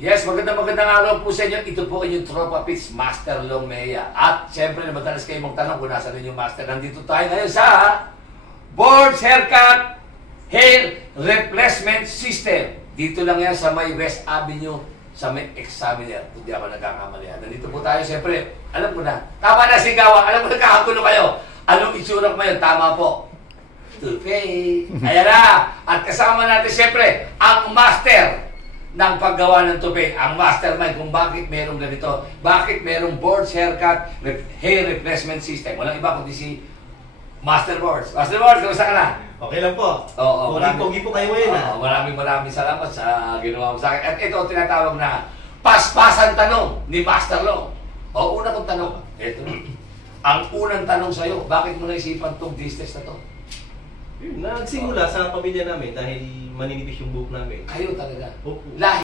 Yes, magandang araw po sa inyo. Ito po inyong Tropa Pits, Master Lomea. At siyempre, madalas kayo magtanong kung nasa rin yung Master. Nandito tayo ngayon sa Boards Haircut Hair Replacement System. Dito lang yan sa may West Avenue, sa may Examiner. Kung di ako nagkakamali. Nandito po tayo, siyempre, alam ko na. Tama na sigawan, alam ko na kakagulo kayo. Anong itsura ko ngayon? Tama po. Toupee. Ayan na. At kasama natin, siyempre, ang Master ng paggawa ng toupee, ang mastermind kung bakit merong ganito, bakit merong Boards Haircut Hair Replacement System. Walang iba kundi si Master Boards. Master Boards, kamusta ka na? Okay lang po. Oo, Pogi-pogi po kayo ngayon. Maraming salamat sa ginawa mo sa akin. At ito, tinatawag na paspasan tanong ni Master Long. O, una kong tanong, ito. Ang unang tanong sa'yo, bakit mo naisipan itong business na to? Nagsimula sa pamilya namin dahil maninipis yung buhok namin. Kayo talaga. Opo. Lahi